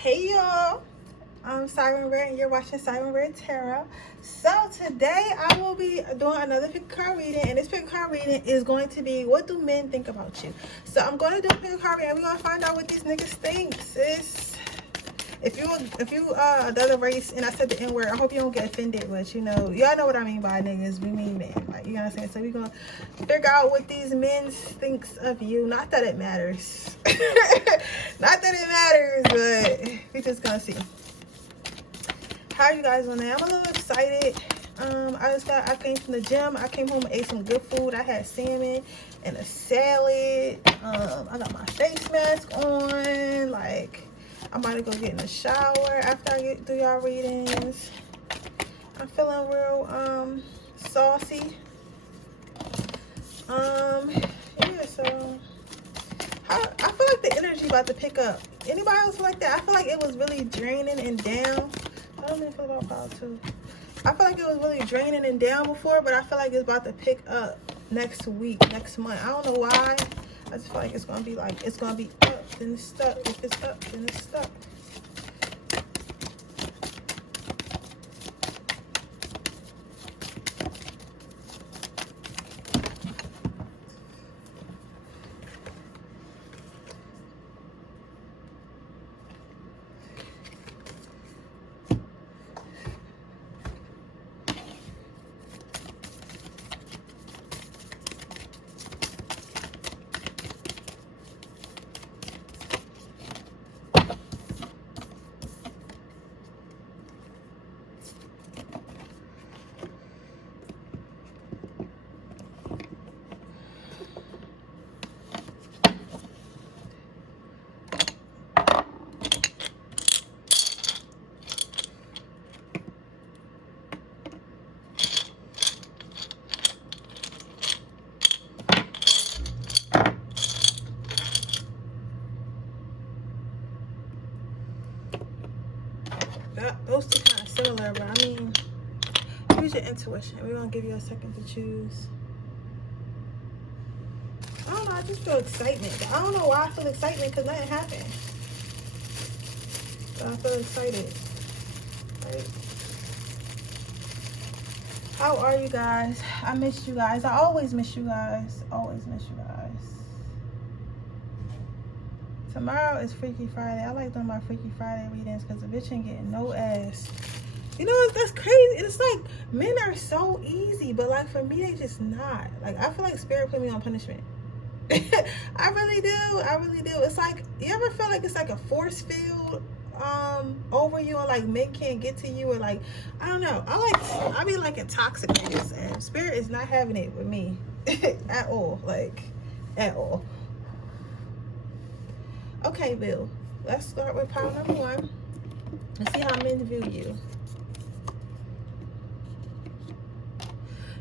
Hey y'all, I'm Siren Redd and you're watching Siren Redd Tarot. So today I will be doing another pick a card reading, and this pick a card reading is going to be what do men think about you. So I'm going to do a pick a card reading and we're going to find out what these niggas think, sis. If you another race and I said the N-word, I hope you don't get offended, but you know, y'all know what I mean by niggas. We mean men, like, you know what I'm saying? So we're gonna figure out what these men thinks of you. Not that it matters. Not that it matters, but we just gonna see. How you guys on that? I'm a little excited. I came from the gym. I came home and ate some good food. I had salmon and a salad. I got my face mask on, like, I'm about to go get in the shower after I get through y'all readings. I'm feeling real saucy. Yeah, so I feel like the energy about to pick up. Anybody else feel like that? I feel like it was really draining and down. I don't even feel about power too. I feel like it was really draining and down before, but I feel like it's about to pick up next week, next month. I don't know why. I just feel like it's gonna be like, it's gonna be up, then it's stuck. If it's up, then it's stuck. Those two kind of similar, but I mean, use your intuition. We're gonna give you a second to choose. I don't know, I just feel excitement. I don't know why I feel excitement, because nothing happened. But I feel excited. Right? How are you guys? I miss you guys. I always miss you guys. Always miss you guys. Tomorrow is Freaky Friday. I like doing my Freaky Friday readings because the bitch ain't getting no ass. You know, that's crazy. It's like, men are so easy, but like for me, they just not. Like, I feel like spirit put me on punishment. I really do. I really do. It's like, you ever feel like it's like a force field over you, and like men can't get to you, or like, I don't know. I be like toxic niggas, and spirit is not having it with me at all. Like, at all. Okay, Bill. Let's start with pile number one. Let's see how men view you.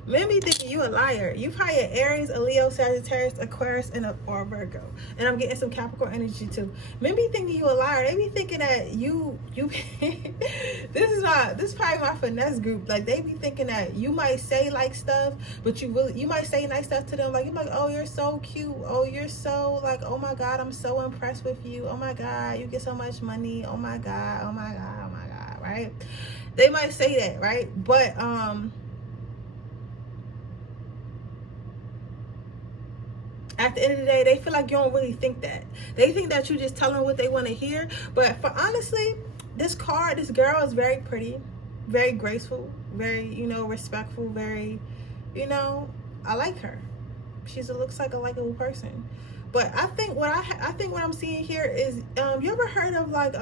Men be thinking you a liar. You probably an Aries, a Leo, Sagittarius, Aquarius, or a Virgo. And I'm getting some Capricorn energy too. Men be thinking you a liar. They be thinking that you this is probably my finesse group. Like, they be thinking that you might say like stuff, but you might say nice stuff to them. Like, you're like, oh, you're so cute. Oh, you're so like, oh my God, I'm so impressed with you. Oh my God, you get so much money. Oh my God, oh my God, oh my God, right? They might say that, right? But at the end of the day, they feel like you don't really think that. They think that you just tell them what they want to hear. But for honestly, this girl is very pretty, very graceful, very, you know, respectful, very, you know, I like her. Looks like a likable person. But I think what I'm seeing here is, you ever heard of like,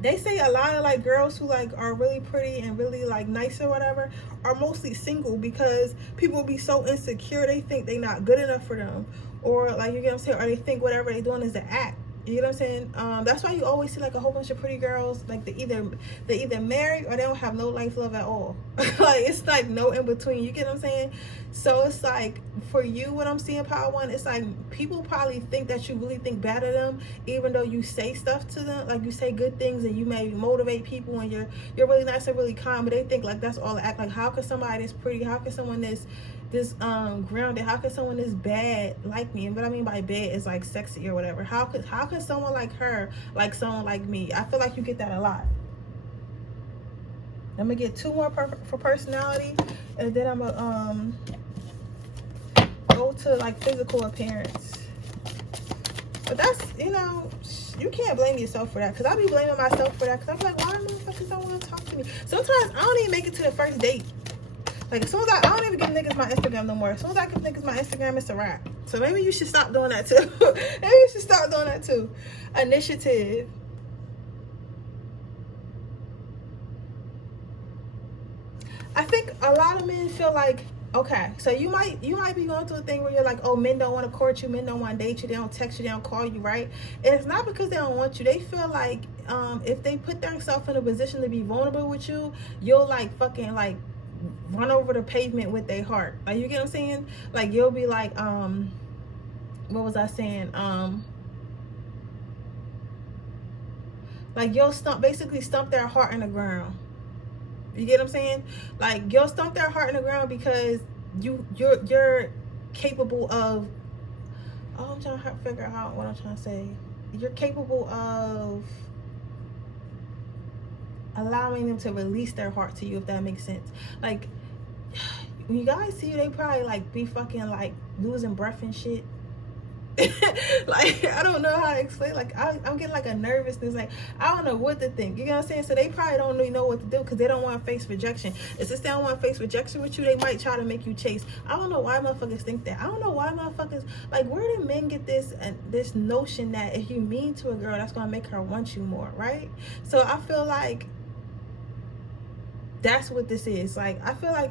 they say a lot of like girls who like are really pretty and really like nice or whatever are mostly single because people be so insecure they think they not good enough for them, or like, you get what I'm saying, or they think whatever they doing is an act. You know what I'm saying? That's why you always see like a whole bunch of pretty girls, like they either married or they don't have no life love at all. Like, it's like no in between. You get what I'm saying? So it's like, for you, what I'm seeing, Power One, it's like people probably think that you really think bad of them, even though you say stuff to them, like you say good things and you may motivate people and you're really nice and really calm, but they think like that's all the act. Like, how could somebody this pretty, how could someone this grounded. How could someone this bad like me? And what I mean by bad is like sexy or whatever. How could someone like her like someone like me? I feel like you get that a lot. I'm gonna get 2 more for personality, and then I'm gonna go to like physical appearance. But that's, you know, you can't blame yourself for that, because I be blaming myself for that, because I'm like, why motherfuckers don't want to talk to me? Sometimes I don't even make it to the first date. Like, as soon as I don't even give niggas my Instagram no more. As soon as I give niggas my Instagram, it's a wrap. So maybe you should stop doing that too. Maybe you should stop doing that too. Initiative. I think a lot of men feel like, okay, so you might be going through a thing where you're like, oh, men don't want to court you, men don't want to date you, they don't text you, they don't call you, right? And it's not because they don't want you. They feel like if they put themselves in a position to be vulnerable with you, you'll like fucking like run over the pavement with their heart. Like, you get what I'm saying? Like, you'll be like, what was I saying? Like, you'll basically stump their heart in the ground. You get what I'm saying? Like, you'll stump their heart in the ground because you're capable of, I'm trying to figure out what I'm trying to say. You're capable of allowing them to release their heart to you, if that makes sense. Like, when you guys see you, they probably like be fucking like losing breath and shit. Like, I don't know how to explain. Like, I'm getting like a nervousness. Like, I don't know what to think. You know what I'm saying? So they probably don't really know what to do because they don't want to face rejection. And since they don't want to face rejection with you, they might try to make you chase. I don't know why motherfuckers think that. I don't know why motherfuckers, like, where do men get this notion that if you mean to a girl, that's gonna make her want you more, right? So I feel like that's what this is. Like, I feel like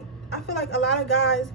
a lot of guys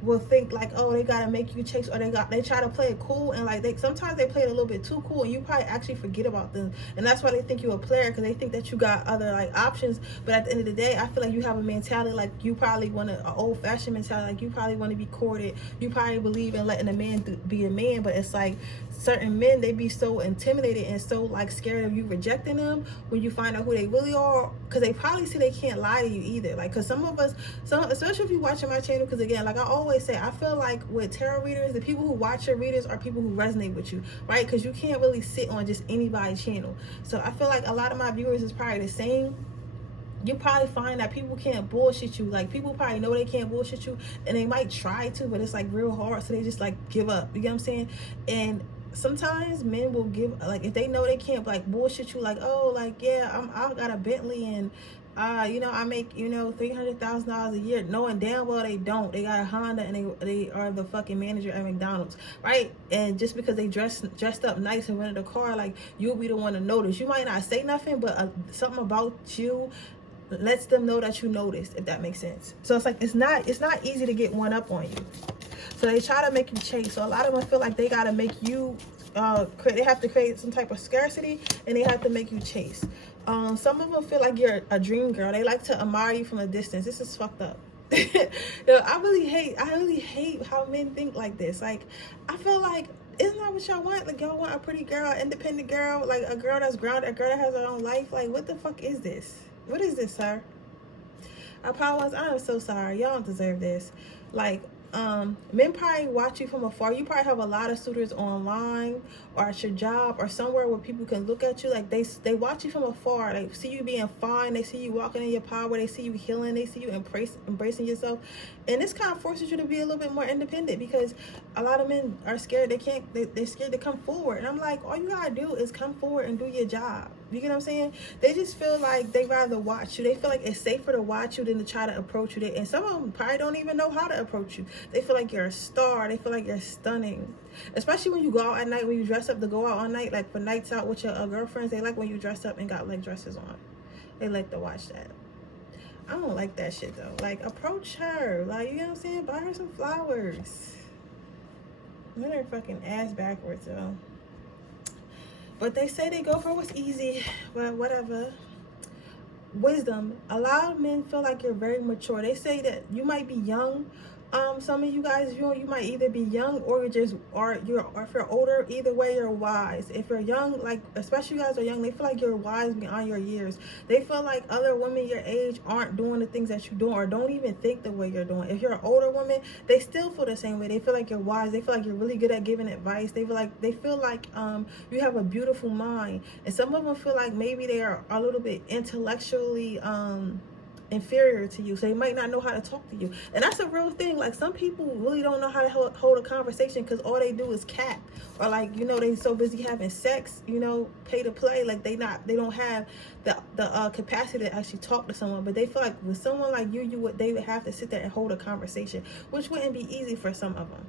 will think like, oh, they gotta make you chase, or they try to play it cool, and like sometimes they play it a little bit too cool, and you probably actually forget about them, and that's why they think you're a player, because they think that you got other like options. But at the end of the day, I feel like you have a mentality like you probably want an old-fashioned mentality, like you probably want to be courted, you probably believe in letting a man be a man. But it's like certain men, they be so intimidated and so like scared of you rejecting them when you find out who they really are, because they probably see they can't lie to you either. Like, because some of us, especially if you're watching my channel, because again, like I always say, I feel like with tarot readers, the people who watch your readers are people who resonate with you, right? Because you can't really sit on just anybody's channel. So I feel like a lot of my viewers is probably the same. You probably find that people can't bullshit you. Like, people probably know they can't bullshit you, and they might try to, but it's like real hard, so they just like give up. You get what I'm saying? And sometimes men will give, like, if they know they can't like bullshit you, like, oh, like, yeah, I got a Bentley, and you know, I make, you know, $300,000 a year, knowing damn well they don't. They got a Honda, and they are the fucking manager at McDonald's, right? And just because they dressed up nice and rented a car, like, you'll be the one to notice. You might not say nothing, but something about you lets them know that you noticed, if that makes sense. So it's like, it's not easy to get one up on you. So they try to make you chase. So a lot of them feel like they gotta make you they have to create some type of scarcity, and they have to make you chase. Some of them feel like you're a dream girl. They like to admire you from a distance. This is fucked up. You know, I really hate how men think like this. Like, I feel like, isn't that what y'all want? Like, y'all want a pretty girl, independent girl, like a girl that's grounded, a girl that has her own life. Like, what the fuck is this? What is this, sir? I apologize. I am so sorry. Y'all don't deserve this. Like, men probably watch you from afar. You probably have a lot of suitors online or at your job or somewhere where people can look at you. Like, they watch you from afar. They see you being fine. They see you walking in your power. They see you healing. They see you embracing yourself. And this kind of forces you to be a little bit more independent, because a lot of men are scared. They're scared to come forward. And I'm like, all you gotta do is come forward and do your job. You get what I'm saying? They just feel like they rather watch you. They feel like it's safer to watch you than to try to approach you. And some of them probably don't even know how to approach you. They feel like you're a star. They feel like you're stunning. Especially when you go out at night, when you dress up to go out all night, like for nights out with your girlfriends. They like when you dress up and got like dresses on. They like to watch that. I don't like that shit though. Like, approach her. Like, you know what I'm saying? Buy her some flowers. Men are fucking ass backwards though. But they say they go for what's easy. But whatever. Wisdom. A lot of men feel like you're very mature. They say that you might be young, Some of you guys, you might either be young or if you're older. Either way, you're wise. If you're young, like especially you guys are young, they feel like you're wise beyond your years. They feel like other women your age aren't doing the things that you're doing or don't even think the way you're doing. If you're an older woman, they still feel the same way. They feel like you're wise. They feel like you're really good at giving advice. They feel like you have a beautiful mind. And some of them feel like maybe they are a little bit intellectually inferior to you, so they might not know how to talk to you. And that's a real thing. Like some people really don't know how to hold a conversation because all they do is cap, or like, you know, they so busy having sex, you know, pay to play, like they don't have the capacity to actually talk to someone. But they feel like with someone like they would have to sit there and hold a conversation, which wouldn't be easy for some of them.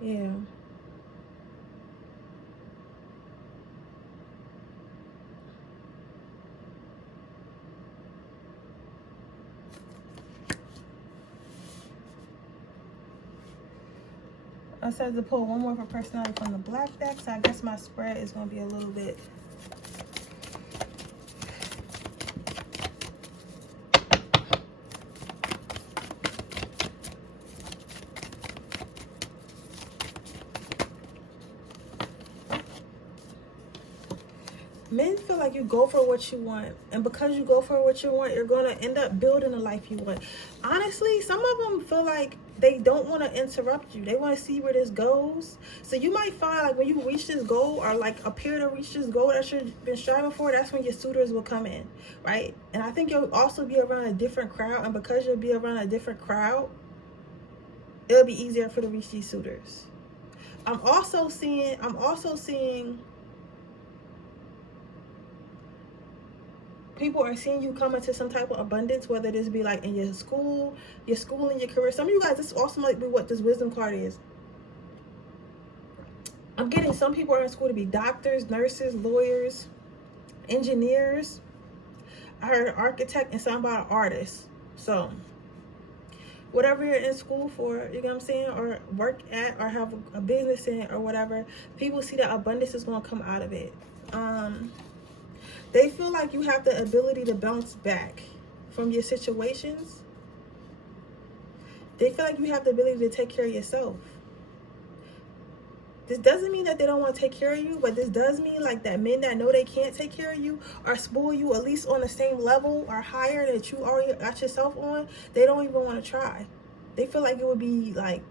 Yeah. I said to pull one more for personality from the black deck, so I guess my spread is going to be a little bit. Men feel like you go for what you want, and because you go for what you want, you're going to end up building the life you want. Honestly, some of them feel like they don't want to interrupt you. They want to see where this goes. So you might find like when you reach this goal, or like appear to reach this goal that you've been striving for, that's when your suitors will come in, right? And I think you'll also be around a different crowd, and because you'll be around a different crowd, it'll be easier for to reach these suitors. I'm also seeing people are seeing you come into some type of abundance, whether this be like in your school and your career. Some of you guys, this also might be what this wisdom card is. I'm getting some people are in school to be doctors, nurses, lawyers, engineers. I heard an architect and something about an artist. So whatever you're in school for, you know what I'm saying, or work at, or have a business in, or whatever, people see that abundance is going to come out of it. They feel like you have the ability to bounce back from your situations. They feel like you have the ability to take care of yourself. This doesn't mean that they don't want to take care of you, but this does mean like that men that know they can't take care of you or spoil you at least on the same level or higher that you already got yourself on, they don't even want to try. They feel like it would be like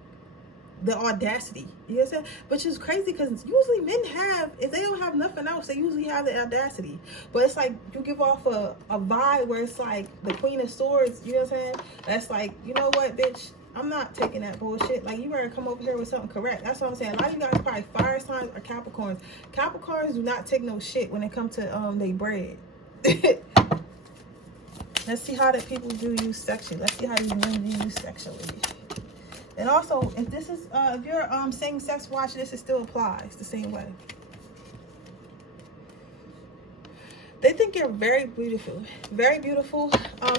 the audacity, you know what I'm saying? Which is crazy because usually men have, if they don't have nothing else, they usually have the audacity. But it's like you give off a vibe where it's like the Queen of Swords, you know what I'm saying? That's like, you know what, bitch? I'm not taking that bullshit. Like, you better come over here with something correct. That's what I'm saying. A lot of you guys are probably fire signs or Capricorns. Capricorns do not take no shit when it comes to they bread. Let's see how the people view you sexually. Let's see how these men view you sexually. And also, if this is if you're same sex watch, this it still applies the same way. They think you're very beautiful, very beautiful.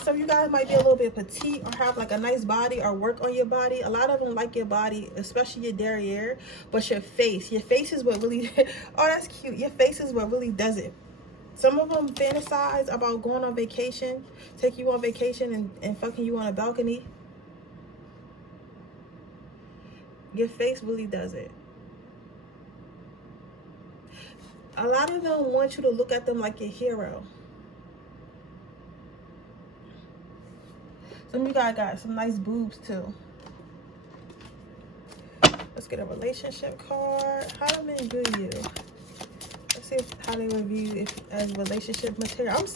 Some of you guys might be a little bit petite or have like a nice body or work on your body. A lot of them like your body, especially your derriere, but your face is what really, oh, that's cute. Your face is what really does it. Some of them fantasize about going on vacation, take you on vacation and fucking you on a balcony. Your face really does it. A lot of them want you to look at them like your hero. Some of you guys got some nice boobs too. Let's get a relationship card. How do men view you? Let's see how they would view you as relationship material. I'm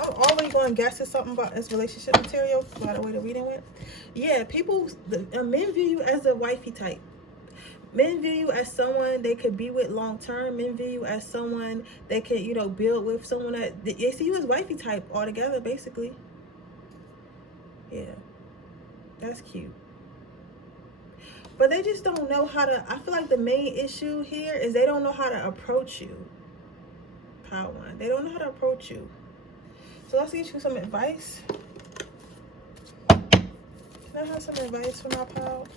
already going to guess it's something about as relationship material by the way the reading went. Yeah, men view you as a wifey type. Men view you as someone they could be with long term. Men view you as someone they could, you know, build with. Someone that they see you as wifey type altogether, basically. Yeah, that's cute. But they just don't know how to. I feel like the main issue here is they don't know how to approach you. Power one. They don't know how to approach you. So let's get you some advice. Can I have some advice for my pal?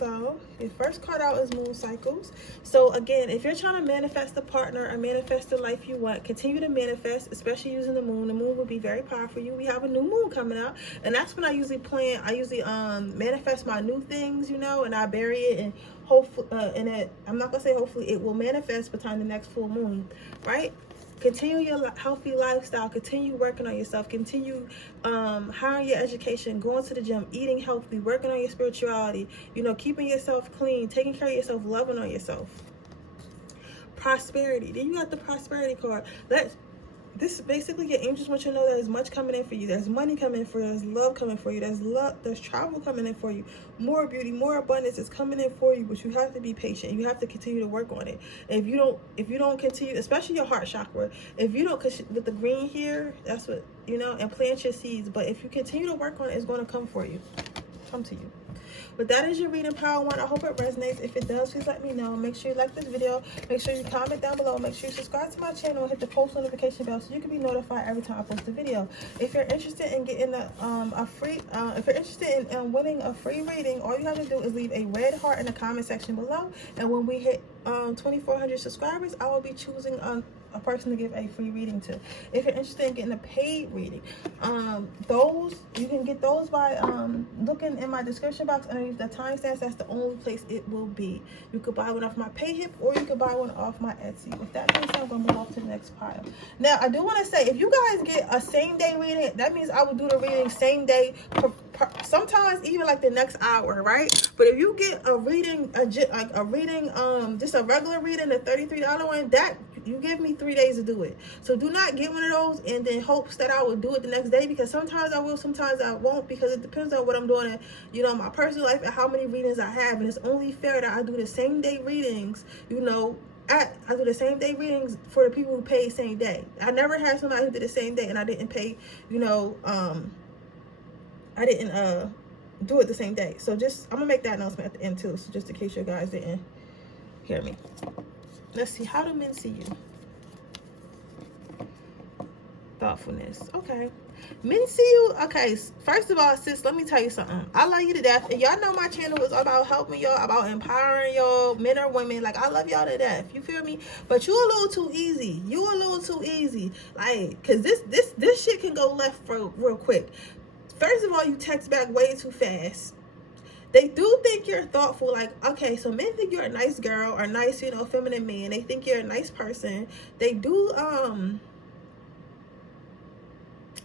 So your first card out is moon cycles. So again, if you're trying to manifest a partner or manifest the life you want, continue to manifest, especially using the moon. The moon will be very powerful for you. We have a new moon coming out, and that's when I usually manifest my new things, you know, and I bury it, and hopefully I'm not gonna say hopefully it will manifest by the time the next full moon, right? Continue your healthy lifestyle. Continue working on yourself. Continue hiring your education, going to the gym, eating healthy, working on your spirituality, you know, keeping yourself clean, taking care of yourself, loving on yourself. Prosperity. Then you got the prosperity card. This basically, your angels want you to know there's much coming in for you. There's money coming in for you. There's love coming for you. There's travel coming in for you. More beauty, more abundance is coming in for you, but you have to be patient. You have to continue to work on it. If you don't continue, especially your heart chakra, if you don't, with the green here, that's what, you know, and plant your seeds. But if you continue to work on it, it's going to come for you. Come to you. But that is your reading, Power One. I hope it resonates. If it does, please let me know. Make sure you like this video. Make sure you comment down below. Make sure you subscribe to my channel and hit the post notification bell so you can be notified every time I post a video. If you're interested in getting if you're interested in winning a free reading, all you have to do is leave a red heart in the comment section below. And when we hit 2,400 subscribers, I will be choosing a person to give a free reading to. If you're interested in getting a paid reading, you can get those by looking in my description box underneath the timestamps. That's the only place it will be. You could buy one off my Payhip, or you could buy one off my Etsy. With that being said, I'm gonna move off to the next pile. Now, I do want to say, if you guys get a same day reading, that means I will do the reading same day. Sometimes even like the next hour, right? But if you get a reading, just a regular reading, the $33 one, that you give me 3 days to do it. So do not get one of those and then hopes that I will do it the next day, because sometimes I will, sometimes I won't, because it depends on what I'm doing, you know, my personal life and how many readings I have. And it's only fair that I do the same day readings, you know. I do the same day readings for the people who pay same day. I never had somebody who did the same day and I didn't pay, you know, I didn't do it the same day. So just, I'm gonna make that announcement at the end too, so just in case you guys didn't hear me. Let's see, how do men see you? Thoughtfulness. Okay, men see you. Okay, first of all, sis, let me tell you something. I love you to death, and y'all know my channel is about helping y'all, about empowering y'all, men or women. Like, I love y'all to death, you feel me? But you a little too easy. You a little too easy. Like, cause this shit can go left real quick. First of all, you text back way too fast. They do think you're thoughtful. Like, okay, so men think you're a nice girl or nice, you know, feminine man. They think you're a nice person. They do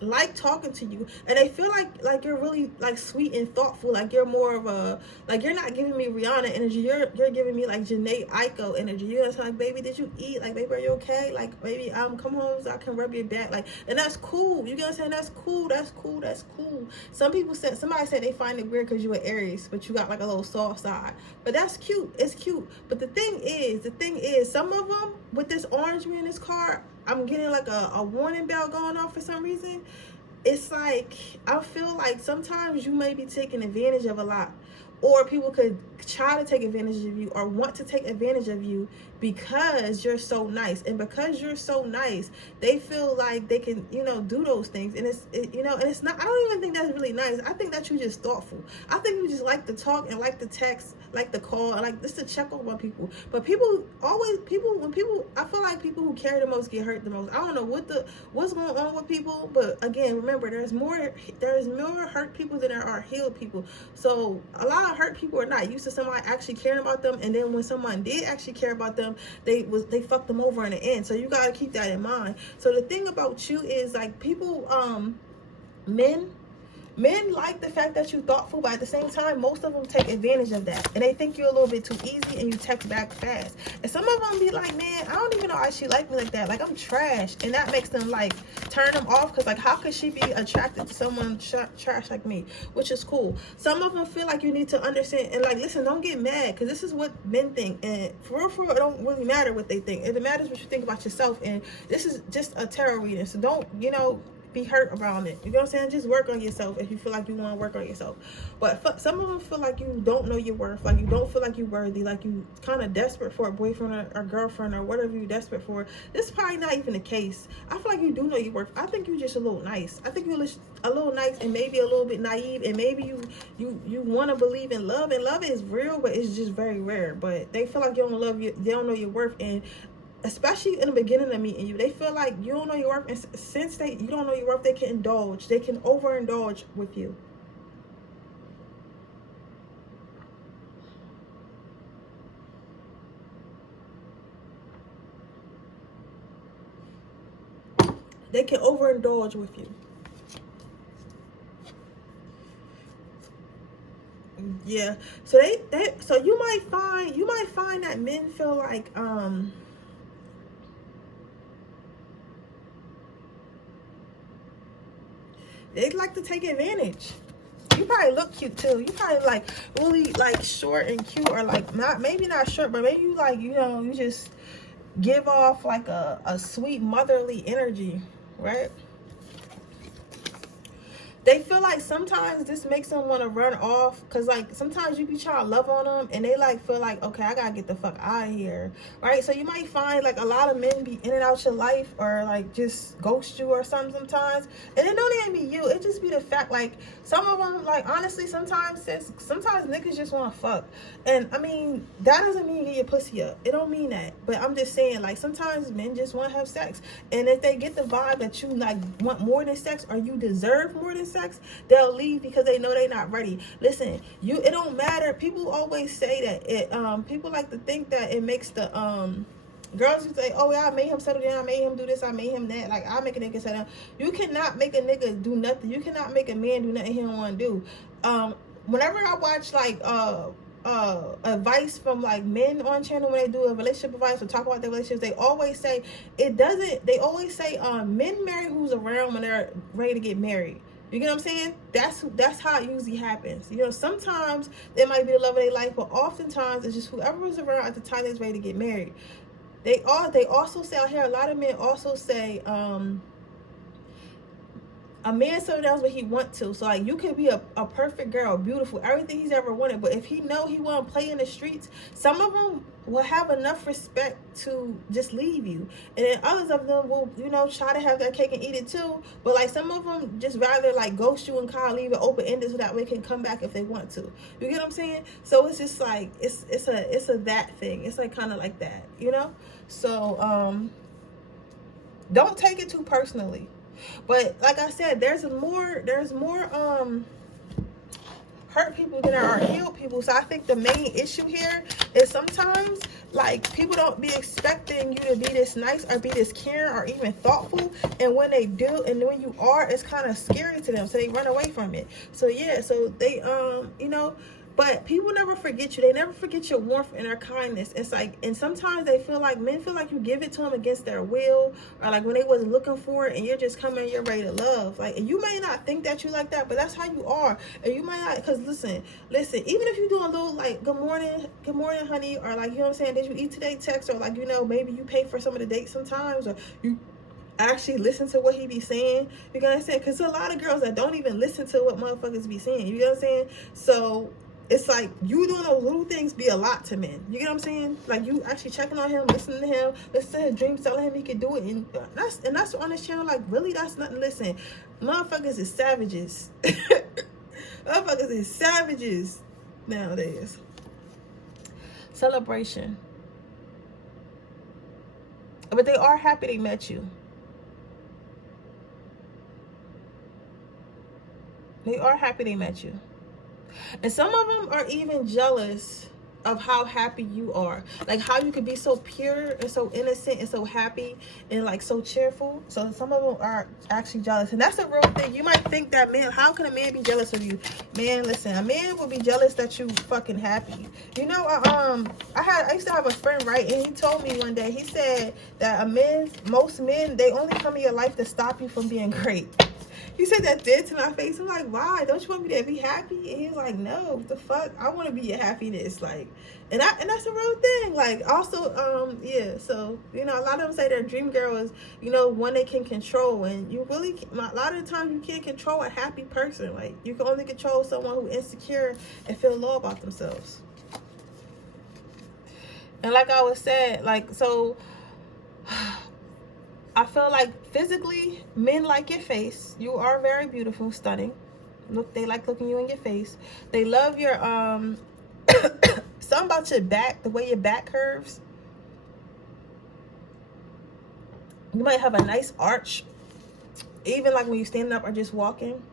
like talking to you, and they feel like you're really like sweet and thoughtful. Like, you're more of a, like, you're not giving me Rihanna energy, you're giving me like Janae Aiko energy. You know, it's like, baby, did you eat? Like, baby, are you okay? Like, baby, come home so I can rub your back. Like, and that's cool. You get what I'm saying? That's cool. Somebody said they find it weird because you're an Aries, but you got like a little soft side. But that's cute. It's cute. But the thing is, some of them with this orange in this card, I'm getting like a warning bell going off for some reason. It's like, I feel like sometimes you may be taking advantage of a lot, or people could try to take advantage of you or want to take advantage of you because you're so nice. And because you're so nice, they feel like they can, you know, do those things. And you know, and it's not, I don't even think that's really nice. I think that you're just thoughtful. I think you just like to talk and like to text, like to call, and like just to check on people. But I feel like people who care the most get hurt the most. I don't know what's going on with people, but again, remember, there's more hurt people than there are healed people. So a lot of hurt people are not used to somebody actually caring about them, and then when someone did actually care about them, they fucked them over in the end. So you got to keep that in mind. So the thing about you is, like, people, men like the fact that you're thoughtful, but at the same time, most of them take advantage of that, and they think you're a little bit too easy, and you text back fast. And some of them be like, man, I don't even know why she like me like that. Like, I'm trash. And that makes them like turn them off, because like, how could she be attracted to someone trash like me? Which is cool. Some of them feel like you need to understand and like, listen, don't get mad, because this is what men think, and for real, it don't really matter what they think. It matters what you think about yourself. And this is just a tarot reading, so don't, you know, be hurt around it. You know what I'm saying? Just work on yourself if you feel like you want to work on yourself. But some of them feel like you don't know your worth, like you don't feel like you're worthy, like you kind of desperate for a boyfriend or girlfriend or whatever you're desperate for. This is probably not even the case. I feel like you do know your worth. I think you're just a little nice. I think you're a little nice and maybe a little bit naive, and maybe you want to believe in love, and love is real, but it's just very rare. But they feel like you don't love you, they don't know your worth, and especially in the beginning of meeting you, they feel like you don't know your worth, and since you don't know your worth, they can overindulge with you. They can overindulge with you. Yeah. So so you might find that men feel like they like to take advantage. You probably look cute too. You probably like really like short and cute, or like maybe not short, but maybe you like, you know, you just give off like a sweet motherly energy, right? They feel like sometimes this makes them want to run off, because like sometimes you be trying to love on them and they like feel like, okay, I gotta get the fuck out of here, right? So you might find like a lot of men be in and out your life, or like just ghost you or something sometimes, and it don't even be you, it just be the fact like some of them, like honestly, sometimes niggas just want to fuck. And I mean, that doesn't mean you get your pussy up, it don't mean that, but I'm just saying like sometimes men just want to have sex, and if they get the vibe that you like want more than sex, or you deserve more than sex, they'll leave because they know they're not ready. Listen, it don't matter. People always say that people like to think that it makes the girls, you say, oh yeah, I made him settle down, I made him do this, I made him that, like I make a nigga settle down. You cannot make a nigga do nothing. You cannot make a man do nothing he don't want to do. Whenever I watch like advice from like men on channel, when they do a relationship advice or talk about their relationships, they always say men marry who's around when they're ready to get married. You get what I'm saying? That's how it usually happens. You know, sometimes they might be the love of their life, but oftentimes it's just whoever was around at the time they're ready to get married. They also say out here, a lot of men also say a man settle down what he want to. So like you could be a perfect girl, beautiful, everything he's ever wanted, but if he know he want to play in the streets, some of them will have enough respect to just leave you, and then others of them will, you know, try to have that cake and eat it too. But like some of them just rather like ghost you and kind of leave it open-ended so that way can come back if they want to. You get what I'm saying? So it's just like it's a that thing. It's like kind of like that, you know. So don't take it too personally. But like I said, there's more hurt people than there are healed people. So I think the main issue here is sometimes like people don't be expecting you to be this nice or be this caring or even thoughtful, and when they do, and when you are, it's kind of scary to them, so they run away from it. So yeah, so they you know, but people never forget you. They never forget your warmth and their kindness. It's like, and sometimes they feel like, men feel like you give it to them against their will, or like when they wasn't looking for it and you're just coming, you're ready to love. Like, and you may not think that you like that, but that's how you are. And you might not, because listen, even if you do a little like, good morning, honey, or like, you know what I'm saying, did you eat today text, or like, you know, maybe you pay for some of the dates sometimes, or you actually listen to what he be saying. You know what I'm saying? Because there's a lot of girls that don't even listen to what motherfuckers be saying. You know what I'm saying? So it's like you doing those little things be a lot to men. You get what I'm saying? Like you actually checking on him, listening to him, listening to his dreams, telling him he could do it, and that's on this channel. Like really, that's nothing. Listen, motherfuckers is savages. Motherfuckers is savages nowadays. Celebration, but they are happy they met you. They are happy they met you. And some of them are even jealous of how happy you are, like how you could be so pure and so innocent and so happy and like so cheerful. So some of them are actually jealous, and that's a real thing. You might think that, man, how can a man be jealous of you? Man, listen, a man will be jealous that you fucking happy. You know, I used to have a friend, right, and he told me one day, he said that most men, they only come in your life to stop you from being great. He said that dead to my face. I'm like, why? Don't you want me to be happy? And he was like, no, what the fuck? I want to be your happiness. Like, and that's a real thing. Like, also, yeah. So, you know, a lot of them say their dream girl is, you know, one they can control. And you really, a lot of the time, you can't control a happy person. Like, you can only control someone who's insecure and feel low about themselves. And like I was said, like, so I feel like physically, men like your face. You are very beautiful, stunning. Look, they like looking you in your face. They love your something about your back, the way your back curves. You might have a nice arch, even like when you're standing up or just walking.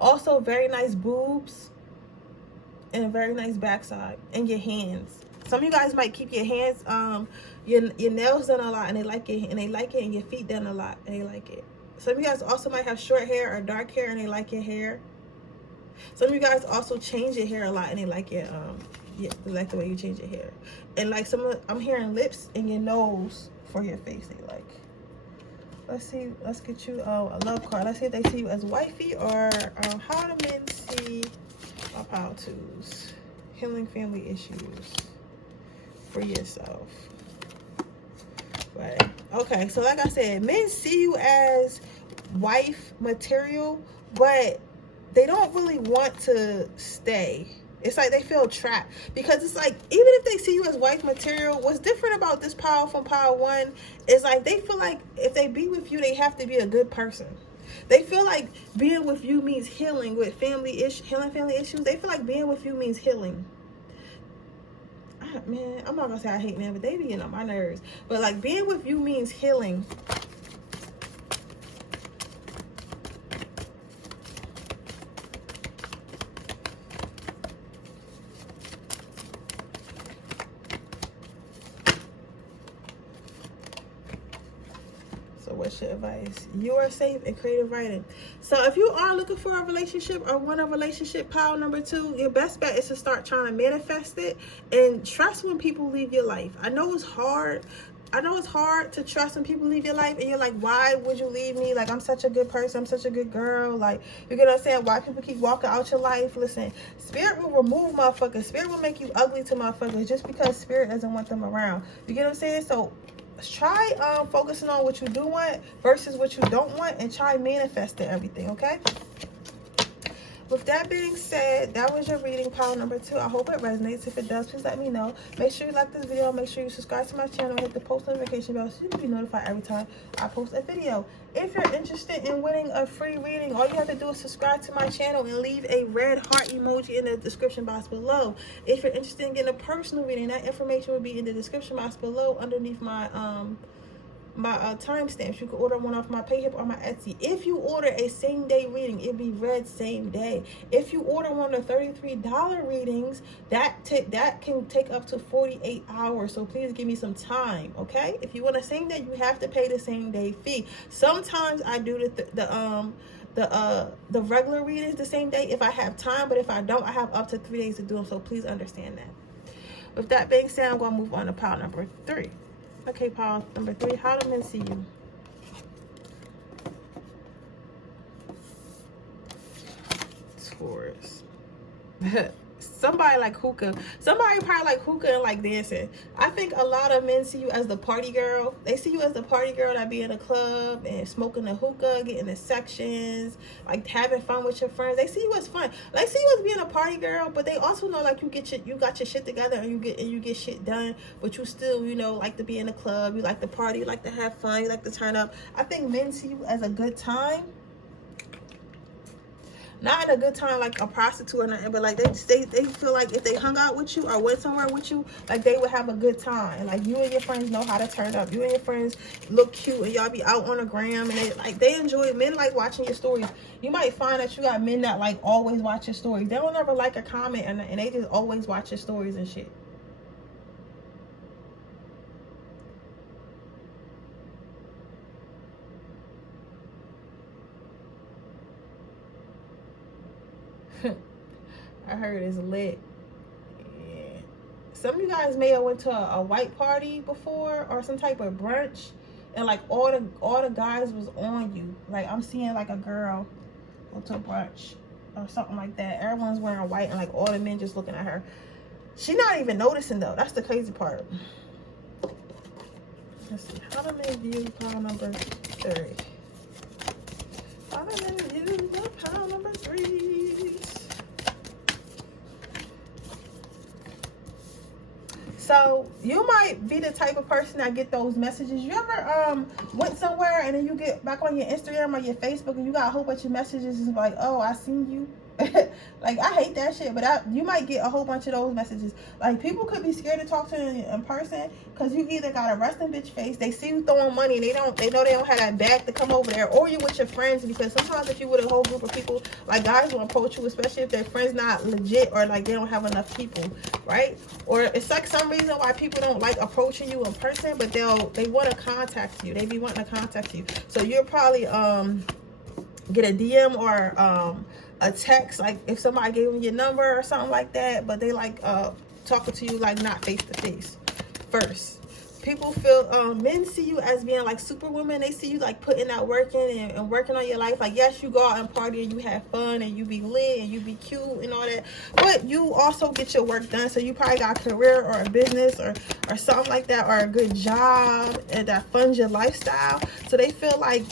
Also, very nice boobs and a very nice backside, and your hands. Some of you guys might keep your hands, your nails done a lot, and they like it, and your feet done a lot, and they like it. Some of you guys also might have short hair or dark hair, and they like your hair. Some of you guys also change your hair a lot, and they like your yeah, they like the way you change your hair. And like I'm hearing lips and your nose for your face. They like. Let's see. Let's get you a love card. Let's see if they see you as wifey or how do men see my power tools, healing family issues for yourself. Right. Okay. So like I said, men see you as wife material, but they don't really want to stay. It's like they feel trapped because it's like, even if they see you as wife material, what's different about this power from power one is like they feel like if they be with you, they have to be a good person. They feel like being with you means healing with healing family issues. They feel like being with you means healing. Man, I'm not gonna say I hate men, but they be getting on my nerves. But like being with you means healing. So what's your advice? You are safe in creative writing. So if you are looking for a relationship or want a relationship, pile number 2, your best bet is to start trying to manifest it and trust when people leave your life. I know it's hard. I know it's hard to trust when people leave your life and you're like, why would you leave me? Like, I'm such a good person. I'm such a good girl. Like, you're going to say why people keep walking out your life. Listen, spirit will remove motherfuckers. Spirit will make you ugly to motherfuckers just because spirit doesn't want them around. You get what I'm saying? So try focusing on what you do want versus what you don't want and try manifesting everything, okay? With that being said, that was your reading, pile number 2. I hope it resonates. If it does, please let me know. Make sure you like this video. Make sure you subscribe to my channel. Hit the post notification bell so you can be notified every time I post a video. If you're interested in winning a free reading, all you have to do is subscribe to my channel and leave a red heart emoji in the description box below. If you're interested in getting a personal reading, that information will be in the description box below underneath my timestamps. You can order one off my PayHip or my Etsy. If you order a same-day reading, it'll be read same day. If you order one of the $33 readings, that can take up to 48 hours. So please give me some time, okay? If you want a same day, you have to pay the same-day fee. Sometimes I do the regular readings the same day if I have time, but if I don't, I have up to 3 days to do them. So please understand that. With that being said, I'm going to move on to pile number 3. Okay, pile number 3. How do men see you? Taurus. Somebody like hookah. Somebody probably like hookah and like dancing. I think a lot of men see you as the party girl. They see you as the party girl that be in a club and smoking the hookah, getting the sections, like having fun with your friends. They see you as fun. They see you as being a party girl, but they also know like you got your shit together and you get shit done, but you still, you know, like to be in a club. You like to party. You like to have fun. You like to turn up. I think men see you as a good time. Not in a good time like a prostitute or nothing, but like they feel like if they hung out with you or went somewhere with you, like they would have a good time. Like you and your friends know how to turn up. You and your friends look cute and y'all be out on the gram and they enjoy it. Men like watching your stories. You might find that you got men that like always watch your stories. They don't ever like a comment and they just always watch your stories and shit. I heard it's lit. Yeah. Some of you guys may have went to a white party before or some type of brunch and like all the guys was on you. Like I'm seeing like a girl go to brunch or something like that. Everyone's wearing white and like all the men just looking at her. She not even noticing though. That's the crazy part. Let's see. How to make view pile number 3. How to make view pile number 3. So you might be the type of person that get those messages. You ever went somewhere and then you get back on your Instagram or your Facebook and you got a whole bunch of messages and it's like, oh, I seen you. Like I hate that shit, but you might get a whole bunch of those messages. Like people could be scared to talk to you in person because you either got a resting bitch face, they see you throwing money and they know they don't have that bag to come over there, or you with your friends, because sometimes if you with a whole group of people, like guys will approach you, especially if their friends not legit or like they don't have enough people, right? Or it's like some reason why people don't like approaching you in person, but they want to contact you. They be wanting to contact you. So you'll probably get a DM or a text, like if somebody gave them your number or something like that, but they like talking to you like not face to face first. People feel men see you as being like superwoman. They see you like putting that work in and working on your life. Like yes, you go out and party and you have fun and you be lit and you be cute and all that, but you also get your work done. So you probably got a career or a business or something like that, or a good job and that funds your lifestyle. So they feel like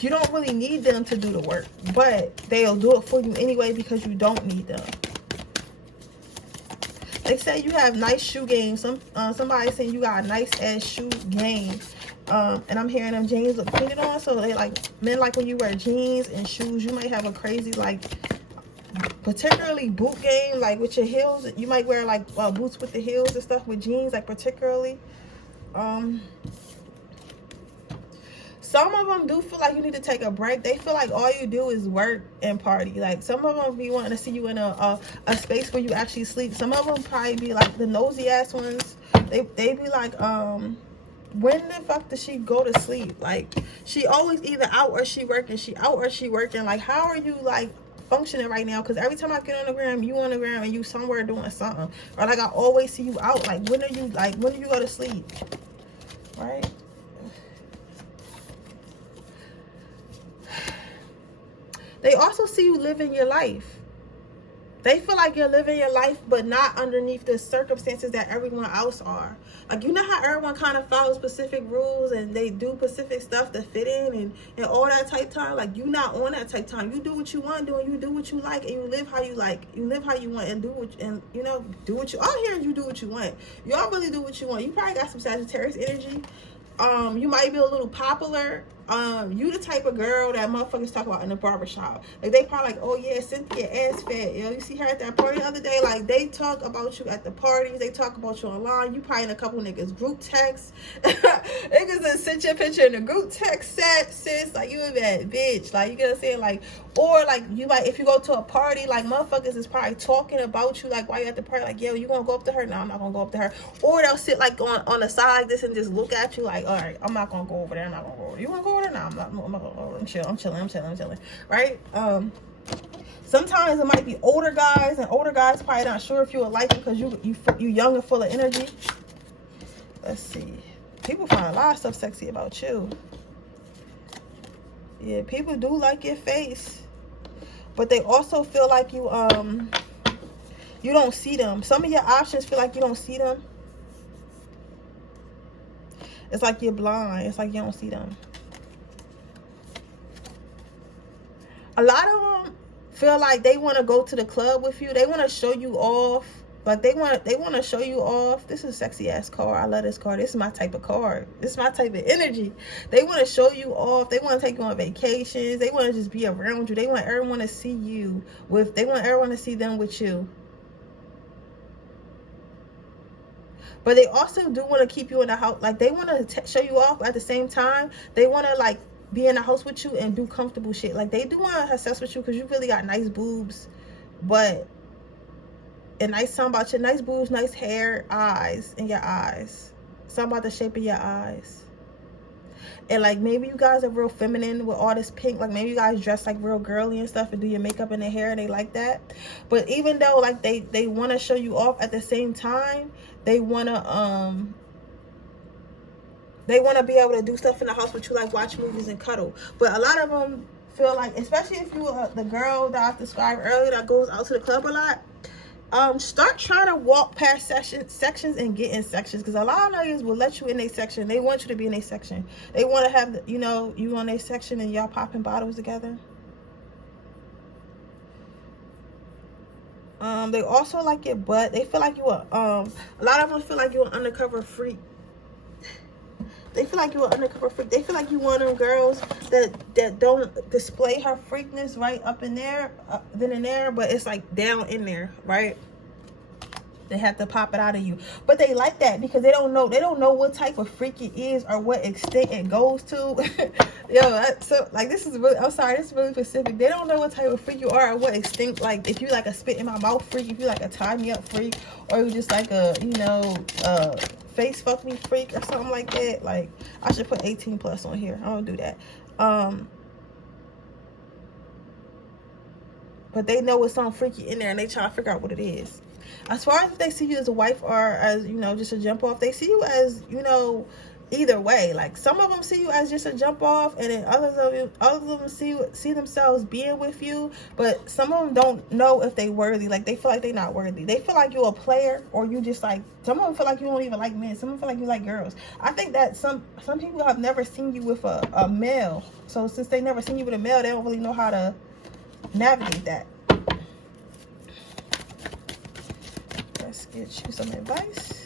you don't really need them to do the work, but they'll do it for you anyway because you don't need them. They say you have nice shoe game. Somebody saying you got a nice ass shoe game. And I'm hearing them jeans look printed on. So they like, men like when you wear jeans and shoes. You might have a crazy like, particularly boot game, like with your heels. You might wear like boots with the heels and stuff with jeans, like particularly. Some of them do feel like you need to take a break. They feel like all you do is work and party. Like some of them be wanting to see you in a space where you actually sleep. Some of them probably be like the nosy ass ones. They be like, when the fuck does she go to sleep? Like she always either out or she working. She out or she working. Like how are you like functioning right now? Because every time I get on the gram, you on the gram and you somewhere doing something. Or like I always see you out. Like when do you go to sleep? Right? They also see you living your life. They feel like you're living your life, but not underneath the circumstances that everyone else are. Like, you know how everyone kind of follows specific rules and they do specific stuff to fit in and all that type time? Like, you not on that type time. You do what you want to do and you do what you like and you live how you like. You live how you want and do what you, all here you do what you want. You all really do what you want. You probably got some Sagittarius energy. You might be a little popular. You the type of girl that motherfuckers talk about in the barbershop. Like they probably like, oh yeah, Cynthia ass fat. You know, you see her at that party the other day. Like they talk about you at the parties. They talk about you online. You probably in a couple niggas group texts. Niggas that sent your picture in the group text set, sis. Like you a bad bitch. Like you get what I'm saying? Like, or like you might, if you go to a party, like motherfuckers is probably talking about you. Like while you at the party, like yo, you gonna go up to her? No, I'm not gonna go up to her. Or they'll sit like on the side like this and just look at you like, all right, I'm not gonna go over there. I'm not gonna go over there. You wanna go over there? No, I'm not gonna go over there. I'm chilling. Right? Sometimes it might be older guys, and older guys probably not sure if you would like it because you young and full of energy. Let's see. People find a lot of stuff sexy about you. Yeah, people do like your face, but they also feel like you don't see them. Some of your options feel like you don't see them. It's like you're blind. It's like you don't see them. A lot of them feel like they want to go to the club with you. They want to show you off. Like they want to show you off. This is a sexy ass card. I love this card. This is my type of card. This is my type of energy. They want to show you off. They want to take you on vacations. They want to just be around you. They want everyone to see you with. They want everyone to see them with you. But they also do want to keep you in the house. Like they want to show you off at the same time. They want to like be in the house with you and do comfortable shit. Like they do want to have sex with you because you really got nice boobs, but and nice something about your nice boobs, nice hair, eyes, and your eyes. Something about the shape of your eyes. And like maybe you guys are real feminine with all this pink. Like maybe you guys dress like real girly and stuff and do your makeup and the hair and they like that. But even though like they want to show you off at the same time, they want to They want to be able to do stuff in the house with you, like watch movies and cuddle. But a lot of them feel like, especially if you are the girl that I described earlier that goes out to the club a lot, start trying to walk past sections and get in sections, because a lot of niggas will let you in their section. They want you to be in their section. They want to have, you know, you on their section and y'all popping bottles together. They also like your butt. They feel like you are, a lot of them feel like you're an undercover freak. They feel like you're an undercover freak. They feel like you one of them girls that don't display her freakness right up in there, then in there, but it's like down in there, right? They have to pop it out of you. But they like that because they don't know what type of freak it is or what extent it goes to. Yo, so like this is really, I'm sorry, this is really specific. They don't know what type of freak you are or what extent, like if you like a spit in my mouth freak, if you like a tie me up freak, or you just like a, you know, face fuck me freak or something like that. Like I should put 18 plus on here. I don't do that. But they know it's something freaky in there and they try to figure out what it is. As far as if they see you as a wife or as, you know, just a jump off, they see you as, you know, either way. Like some of them see you as just a jump off, and then others of them see themselves being with you, but some of them don't know if they worthy. Like they feel like they're not worthy. They feel like you're a player, or you just like, some of them feel like you don't even like men. Some of them feel like you like girls. I think that some people have never seen you with a male, so since they never seen you with a male, they don't really know how to navigate that. Let's get you some advice.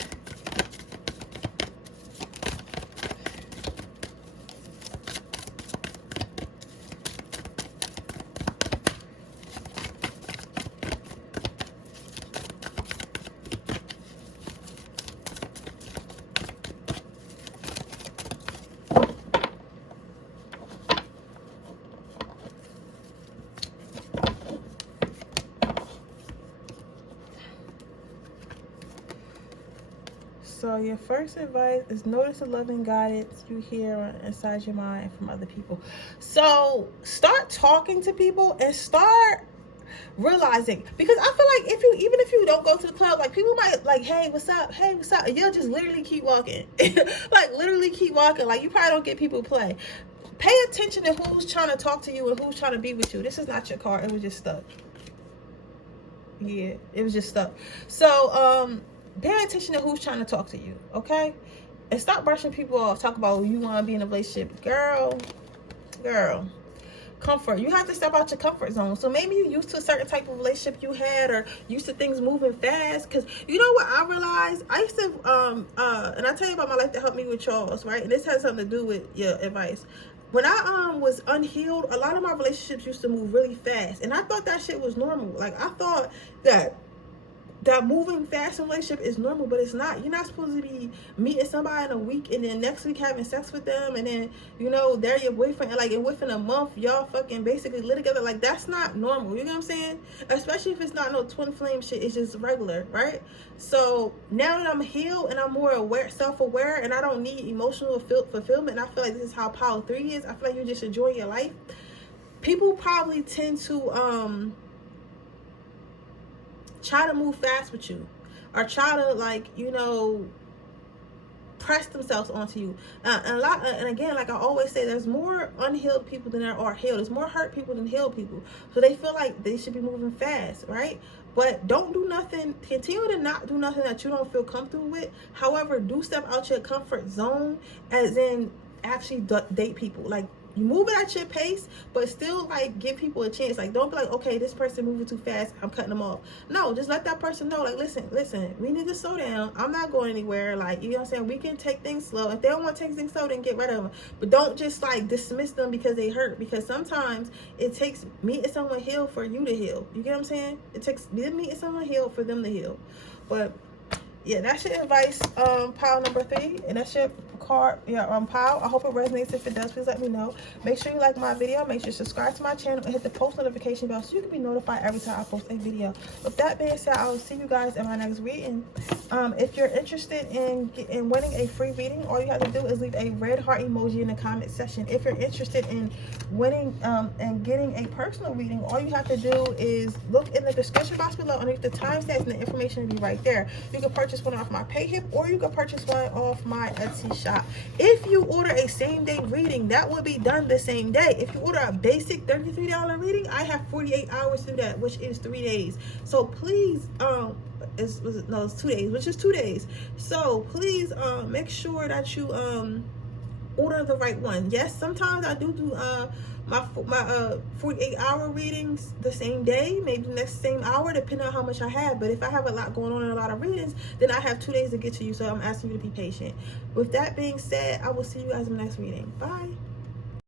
So your first advice is notice the loving guidance you hear inside your mind from other people. So start talking to people and start realizing, because I feel like even if you don't go to the club, like people might like, hey, what's up? Hey, what's up? And you'll just literally keep walking. Like literally keep walking. Like you probably don't get people to play. Pay attention to who's trying to talk to you and who's trying to be with you. This is not your car. It was just stuck. Yeah, it was just stuck. So pay attention to who's trying to talk to you, okay? And stop brushing people off. Talk about you want to be in a relationship. Girl, comfort. You have to step out your comfort zone. So maybe you used to a certain type of relationship you had, or used to things moving fast. Because you know what I realized? I used to, and I tell you about my life that helped me with Charles, right? And this has something to do with your advice. When I was unhealed, a lot of my relationships used to move really fast. And I thought that shit was normal. Like I thought that moving fast in a relationship is normal, but it's not. You're not supposed to be meeting somebody in a week and then next week having sex with them, and then, you know, they're your boyfriend, and like, and within a month y'all fucking basically live together. Like that's not normal. You know what I'm saying? Especially if it's not no twin flame shit. It's just regular, right? So now that I'm healed and I'm more aware, self-aware, and I don't need emotional fulfillment, and I feel like this is how power 3 is. I feel like you're just enjoying your life. People probably tend to try to move fast with you, or try to, like, you know, press themselves onto you. And again, like I always say, there's more unhealed people than there are healed. There's more hurt people than healed people. So they feel like they should be moving fast, right? But don't do nothing. Continue to not do nothing that you don't feel comfortable with. However, do step out your comfort zone, as in actually date people. Like, you move it at your pace, but still, like, give people a chance. Like, don't be like, okay, this person moving too fast, I'm cutting them off. No, just let that person know, like, listen, we need to slow down. I'm not going anywhere. Like, you know what I'm saying? We can take things slow. If they don't want to take things slow, then get rid of them. But don't just, like, dismiss them because they hurt. Because sometimes it takes meeting someone healed for you to heal. You get what I'm saying? It takes them meeting someone healed for them to heal. But yeah, that's your advice, pile number 3, and that's your card, pile. I hope it resonates. If it does, please let me know. Make sure you like my video, make sure you subscribe to my channel, and hit the post notification bell so you can be notified every time I post a video. With that being said, I will see you guys in my next reading. If you're interested in winning a free reading, all you have to do is leave a red heart emoji in the comment section. If you're interested in winning and getting a personal reading, all you have to do is look in the description box below underneath the timestamps, and the information will be right there. You can purchase one off my PayHip, or you can purchase one off my Etsy shop. shop. If you order a same day reading, that will be done the same day. If you order a basic $33 reading, I have 48 hours to do that, which is 3 days. So please, it's 2 days, which is 2 days. So please make sure that you order the right one. Yes, sometimes I do my 48-hour readings the same day, maybe the next same hour, depending on how much I have. But if I have a lot going on and a lot of readings, then I have 2 days to get to you. So I'm asking you to be patient. With that being said, I will see you guys in the next reading. Bye.